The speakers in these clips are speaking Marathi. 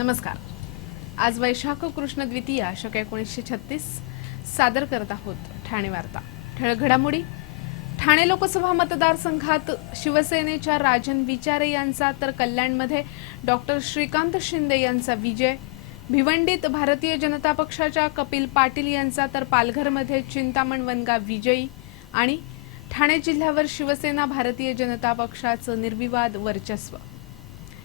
नमस्कार. आज वैशाख कृष्ण द्वितीया शक एकोणीसशे छत्तीस सादर करत आहोत ठाणे वार्ता. ठळक घडामोडी. ठाणे लोकसभा मतदारसंघात शिवसेनेच्या राजन विचारे यांचा तर कल्याणमध्ये डॉक्टर श्रीकांत शिंदे यांचा विजय. भिवंडीत भारतीय जनता पक्षाच्या कपिल पाटील यांचा तर पालघरमध्ये चिंतामण वनगा विजयी. आणि ठाणे जिल्ह्यावर शिवसेना भारतीय जनता पक्षाचं निर्विवाद वर्चस्व.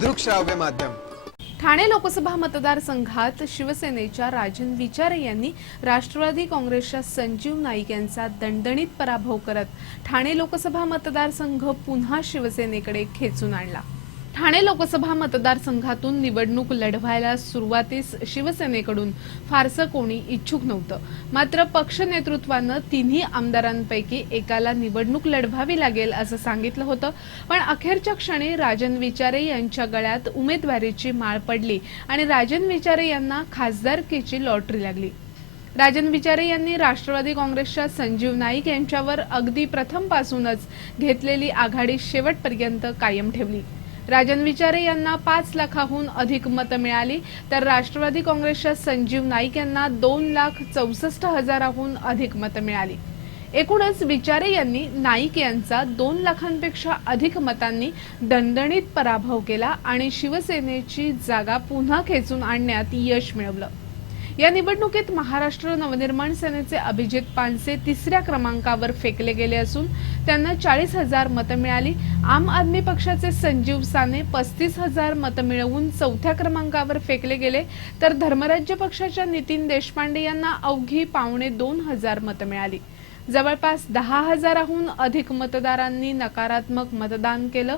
दृकश्राव्य माध्यम ठाणे लोकसभा मतदारसंघात शिवसेनेच्या राजन विचारे यांनी राष्ट्रवादी काँग्रेसच्या संजीव नाईक यांचा दणदणीत पराभव करत ठाणे लोकसभा मतदारसंघ पुन्हा शिवसेनेकडे खेचून आणला. ठाणे लोकसभा मतदारसंघातून निवडणूक लढवायला सुरुवातीस शिवसेनेकडून फारसं कोणी इच्छुक नव्हतं. मात्र पक्ष नेतृत्वानं तिन्ही आमदारांपैकी एकाला निवडणूक लढवावी लागेल असं सांगितलं होतं. पण अखेरच्या क्षणी राजन विचारे यांच्या गळ्यात उमेदवारीची माळ पडली आणि राजन विचारे यांना खासदारकीची लॉटरी लागली. राजन विचारे यांनी राष्ट्रवादी काँग्रेसच्या संजीव नाईक यांच्यावर अगदी प्रथमपासूनच घेतलेली आघाडी शेवटपर्यंत कायम ठेवली. राजन विचारे यांना पाच लाखाहून अधिक मतं मिळाली. तर राष्ट्रवादी काँग्रेसच्या संजीव नाईक यांना दोन लाख चौसष्ट हजाराहून अधिक मतं मिळाली. एकूणच विचारे यांनी नाईक यांचा दोन लाखांपेक्षा अधिक मतांनी दणदणीत पराभव केला आणि शिवसेनेची जागा पुन्हा खेचून आणण्यात यश मिळवलं. या निवडणुकीत महाराष्ट्र नवनिर्माण सेनेचे अभिजित पानसे तिसऱ्या क्रमांकावर फेकले गेले असून त्यांना चाळीस हजार मतं मिळाली. आम आदमी पक्षाचे संजीव साने पस्तीस हजार मतं मिळवून चौथ्या क्रमांकावर फेकले गेले. तर धर्मराज्य पक्षाच्या नितीन देशपांडे यांना अवघी पावणे दोन हजार मतं मिळाली. जवळपास दहा हजाराहून अधिक मतदारांनी नकारात्मक मतदान केलं.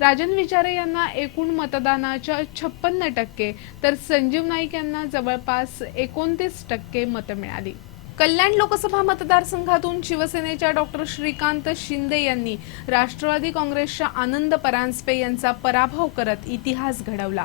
राजन विचारे यांना एकूण मतदानाच्या छप्पन्न टक्के तर संजीव नाईक यांना जवळपास एकोणतीस टक्के मतं मिळाली. कल्याण लोकसभा मतदारसंघातून शिवसेनेच्या डॉक्टर श्रीकांत शिंदे यांनी राष्ट्रवादी काँग्रेसच्या आनंद परांजपे यांचा पराभव करत इतिहास घडवला.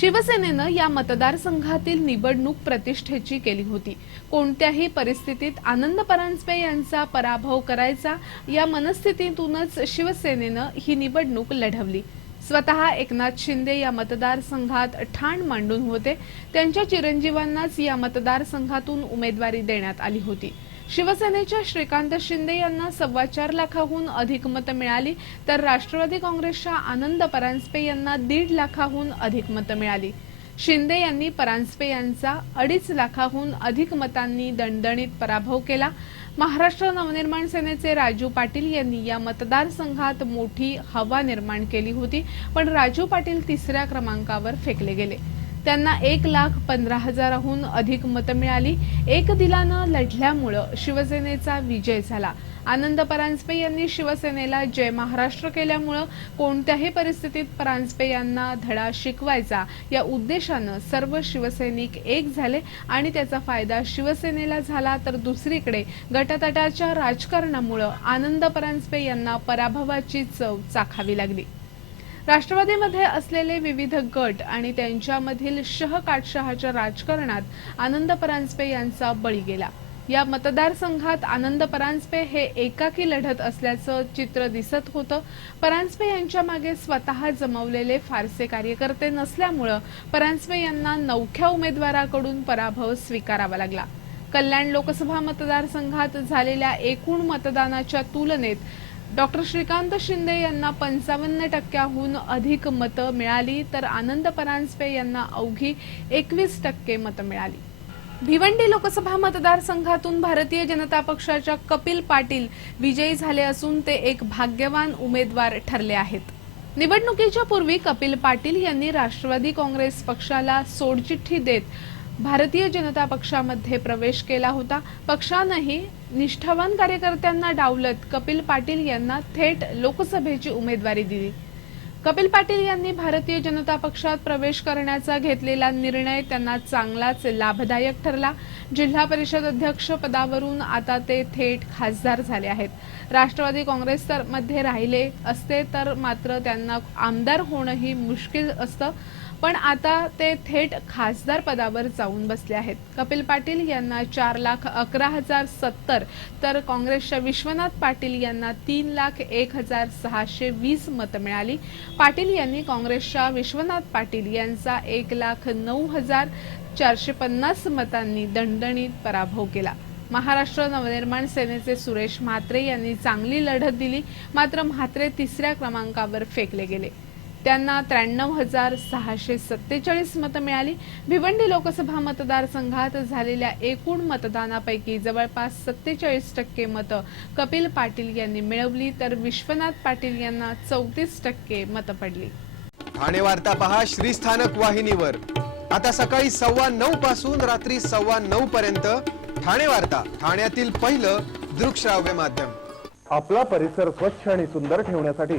शिवसेनेनं या मतदारसंघातील निवडणूक प्रतिष्ठेची केली होती. कोणत्याही परिस्थितीत आनंद परांजपे यांचा पराभव करायचा या मनस्थितीतूनच शिवसेनेनं ही निवडणूक लढवली. स्वतः एकनाथ शिंदे या मतदारसंघात ठाण मांडून होते. त्यांच्या चिरंजीवांनाच या मतदारसंघातून उमेदवारी देण्यात आली होती. शिवसेनेच्या श्रीकांत शिंदे यांना सव्वा चार लाखाहून अधिक मतं मिळाली तर राष्ट्रवादी काँग्रेसच्या आनंद परांजपे यांना दीड लाखाहून अधिक मतं मिळाली. शिंदे यांनी परांजपे यांचा अडीच लाखाहून अधिक मतांनी दणदणीत पराभव केला. महाराष्ट्र नवनिर्माण सेनेचे राजू पाटील यांनी या मतदारसंघात मोठी हवा निर्माण केली होती पण राजू पाटील तिसऱ्या क्रमांकावर फेकले गेले. त्यांना एक लाख पंधरा हजाराहून अधिक मतं मिळाली. एक दिलानं लढल्यामुळं शिवसेनेचा विजय झाला. आनंद परांजपे यांनी शिवसेनेला जय महाराष्ट्र केल्यामुळं कोणत्याही परिस्थितीत परांजपे यांना धडा शिकवायचा. या उद्देशानं सर्व शिवसैनिक एक झाले आणि त्याचा फायदा शिवसेनेला झाला तर दुसरीकडे गटतटाच्या राजकारणामुळं आनंद परांजपे यांना पराभवाची चव चाखावी लागली. राष्ट्रवादीमध्ये असलेले विविध गट आणि त्यांच्यामधील शहकाटशहाच्या राजकारणात आनंद परांजपे यांचा बळी गेला. या मतदारसंघात आनंद परांजपे हे एकाकी लढत असल्याचं चित्र दिसत होतं. परांजपे यांच्या मागे स्वतः जमवलेले फारसे कार्यकर्ते नसल्यामुळं परांजपे यांना नवख्या उमेदवाराकडून पराभव स्वीकारावा लागला. कल्याण लोकसभा मतदारसंघात झालेल्या एकूण मतदानाच्या तुलनेत डॉक्टर श्रीकांत शिंदे यांना पंचावन्न टक्क्याहून अधिक मतं मिळाली तर आनंद परांजपे यांना अवघी एकवीस टक्के मतं मिळाली. भिवंडी लोकसभा मतदारसंघातून भारतीय जनता पक्षाच्या कपिल पाटील विजयी झाले असून ते एक भाग्यवान उमेदवार ठरले आहेत. निवडणुकीच्या पूर्वी कपिल पाटील यांनी राष्ट्रवादी काँग्रेस पक्षाला सोडचिठ्ठी देत भारतीय जनता पक्षामध्ये प्रवेश केला होता. पक्षानंही निष्ठावान कार्यकर्त्यांना डावलत कपिल पाटील यांना थेट लोकसभेची उमेदवारी दिली. कपिल पाटील यांनी भारतीय जनता पक्षात प्रवेश करण्याचा घेतलेला निर्णय त्यांना चांगलाच लाभदायक ठरला. जिल्हा परिषद अध्यक्ष पदावरून आता ते थेट खासदार झाले आहेत. राष्ट्रवादी काँग्रेस तर मध्ये राहिले असते तर मात्र त्यांना आमदार होणंही मुश्किल असतं. पण आता ते थेट खासदार पदावर जाऊन बसले आहेत. कपिल पाटील यांना चार लाख अकरा हजार सत्तर तर काँग्रेसच्या विश्वनाथ पाटील यांना तीन लाख एक हजार सहाशे वीस मतं मिळाली. पाटील यांनी काँग्रेसच्या विश्वनाथ पाटील यांचा एक लाख नऊ हजार चारशे पन्नास मतांनी दणदणीत पराभव केला. महाराष्ट्र नवनिर्माण सेनेचे सुरेश म्हात्रे यांनी चांगली लढत दिली मात्र म्हात्रे तिसऱ्या क्रमांकावर फेकले गेले. त्यांना त्र्याण्णव हजार सहाशे सत्तेचाळीस मतं मिळाली. भिवंडी लोकसभा मतदारसंघात झालेल्या एकूण मतदानापैकी जवळपास सत्तेचाळीस टक्के मतं कपिल पाटील यांनी मिळवली तर विश्वनाथ पाटील यांना चौतीस टक्के मतं पडली. ठाणे वार्ता पहा श्रीस्थानक वाहिनीवर. आता सकाळी सव्वा नऊ पासून रात्री सव्वा नऊ पर्यंत ठाणे वार्ता ठाण्यातील पहिलं दृकश्राव्य माध्यम. आपला परिसर स्वच्छ आणि सुंदर ठेवण्यासाठी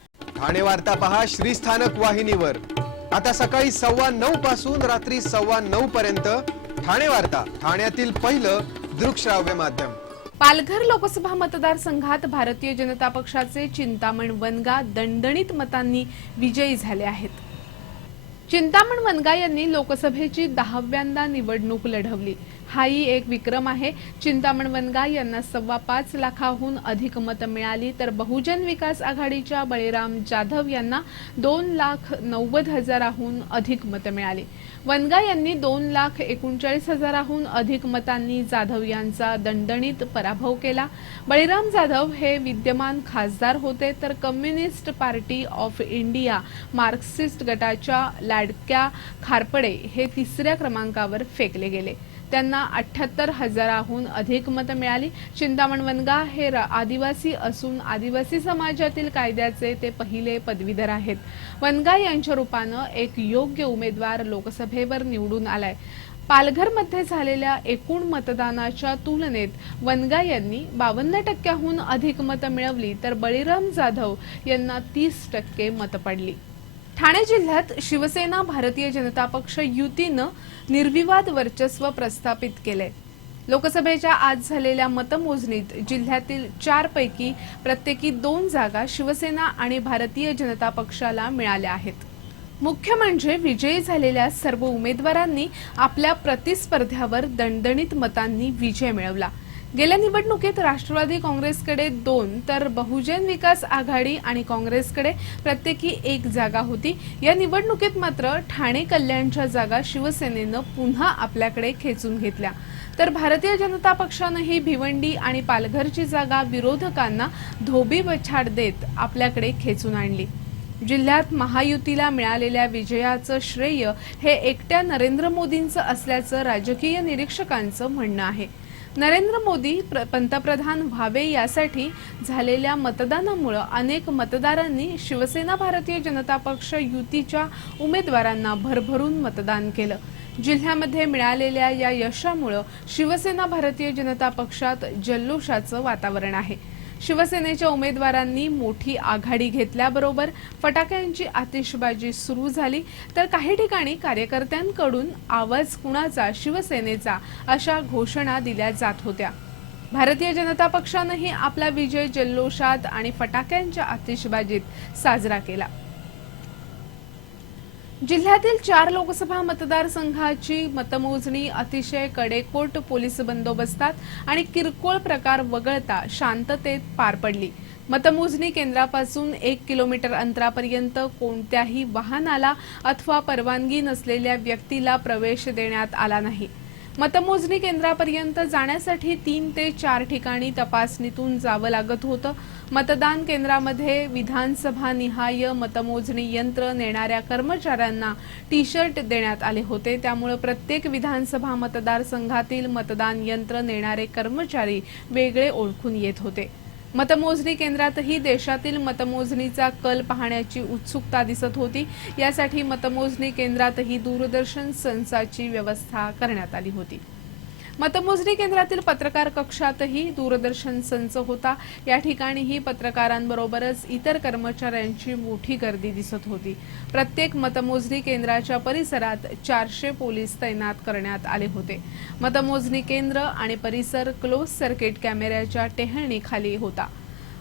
ठाणे वार्ता पहा श्रीस्थानक वाहिनीवर. आता सकाळी सव्वा नऊ पासून रात्री सव्वा नऊ पर्यंत ठाणे वार्ता ठाण्यातील पहिलं दृकश्राव्य माध्यम. पालघर लोकसभा मतदारसंघात भारतीय जनता पक्षाचे चिंतामण वनगा दणदणीत मतांनी विजयी झाले आहेत. चिंतामण वनगा यांनी लोकसभेची दहाव्यांदा निवडणूक लढवली. हाही एक विक्रम आहे. चिंतामण वनगा यांना सव्वा पाच लाखाहून अधिक मतं मिळाली. तर बहुजन विकास आघाडीच्या बळीराम जाधव यांना दोन लाख नव्वद हजाराहून अधिक मतं मिळाली. वनगा यांनी दोन लाख एकोणचाळीस हजाराहून अधिक मतांनी जाधव यांचा दणदणीत पराभव केला. बळीराम जाधव हे विद्यमान खासदार होते. तर communist party of India Marxist गटाच्या लाडक्या खारपडे हे तिसऱ्या क्रमांकावर फेकले गेले. त्यांना अठ्याहत्तर हजाराहून अधिक मतं मिळाली. चिंतामण वनगा हे आदिवासी असून आदिवासी समाजातील कायद्याचे ते पहिले पदवीधर आहेत. वनगा यांच्या रूपानं एक योग्य उमेदवार लोकसभेवर निवडून आलाय. पालघरमध्ये झालेल्या एकूण मतदानाच्या तुलनेत वनगा यांनी बावन्न टक्क्याहून अधिक मतं मिळवली तर बळीराम जाधव यांना तीस टक्के मतं पडली. ठाणे जिल्ह्यात शिवसेना भारतीय जनता पक्ष युतीनं निर्विवाद वर्चस्व प्रस्थापित केले लोकसभेच्या आज झालेल्या मतमोजणीत जिल्ह्यातील चार पैकी प्रत्येकी दोन जागा शिवसेना आणि भारतीय जनता पक्षाला मिळाल्या आहेत. मुख्य म्हणजे विजयी झालेल्या सर्व उमेदवारांनी आपल्या प्रतिस्पर्ध्यावर दणदणीत मतांनी विजय मिळवला. गेल्या निवडणुकीत राष्ट्रवादी काँग्रेसकडे दोन तर बहुजन विकास आघाडी आणि काँग्रेसकडे प्रत्येकी एक जागा होती. या निवडणुकीत मात्र ठाणे कल्याणच्या जागा शिवसेनेनं पुन्हा आपल्याकडे खेचून घेतल्या. तर भारतीय जनता पक्षानंही भिवंडी आणि पालघरची जागा विरोधकांना धोबी बछाड देत आपल्याकडे खेचून आणली. जिल्ह्यात महायुतीला मिळालेल्या विजयाचं श्रेय हे एकट्या नरेंद्र मोदींचं असल्याचं राजकीय निरीक्षकांचं म्हणणं आहे. नरेंद्र मोदी पंतप्रधान व्हावे यासाठी झालेल्या मतदानामुळं अनेक मतदारांनी शिवसेना भारतीय जनता पक्ष युतीच्या उमेदवारांना भरभरून मतदान केलं. जिल्ह्यामध्ये मिळालेल्या या यशामुळं शिवसेना भारतीय जनता पक्षात जल्लोषाचं वातावरण आहे. शिवसेनेच्या उमेदवारांनी मोठी आघाडी घेतल्याबरोबर फटाक्यांची आतिषबाजी सुरू झाली. तर काही ठिकाणी कार्यकर्त्यांकडून आवाज कुणाचा? शिवसेनेचा अशा घोषणा दिल्या जात होत्या. भारतीय जनता पक्षानंही आपला विजय जल्लोषात आणि फटाक्यांच्या आतिषबाजीत साजरा केला. जिल्ह्यातील चार लोकसभा मतदारसंघाची मतमोजणी अतिशय कडेकोट पोलीस बंदोबस्तात आणि किरकोळ प्रकार वगळता शांततेत पार पडली. मतमोजणी केंद्रापासून एक किलोमीटर अंतरापर्यंत कोणत्याही वाहनाला अथवा परवानगी नसलेल्या व्यक्तीला प्रवेश देण्यात आला नाही. मतमोजणी केंद्रापर्यंत जाण्यासाठी तीन ते चार ठिकाणी तपासणीतून जावं लागत होतं. मतदान केंद्रामध्ये विधानसभा निहाय मतमोजणी यंत्र नेणाऱ्या कर्मचाऱ्यांना टी शर्ट देण्यात आले होते. त्यामुळे प्रत्येक विधानसभा मतदारसंघातील मतदान यंत्र नेणारे कर्मचारी वेगळे ओळखून येत होते. मतमोजणी केंद्रातही देशातील मतमोजणीचा कल पाहण्याची उत्सुकता दिसत होती. यासाठी मतमोजणी केंद्रातही दूरदर्शन संचाची व्यवस्था करण्यात आली होती. मतमोजणी केंद्रातील पत्रकार कक्षातही दूरदर्शन संच होता. या ठिकाणीही पत्रकारांबरोबरच इतर कर्मचाऱ्यांची मोठी गर्दी दिसत होती. प्रत्येक मतमोजणी केंद्राच्या परिसरात चारशे पोलीस तैनात करण्यात आले होते. मतमोजणी केंद्र आणि परिसर क्लोज सर्किट कॅमेऱ्याच्या टेहळणीखाली होता.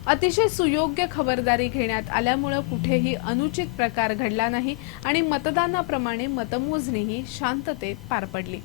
अतिशय सुयोग्य खबरदारी घेण्यात आल्यामुळं कुठेही अनुचित प्रकार घडला नाही आणि मतदानाप्रमाणे मतमोजणीही शांततेत पार पडली.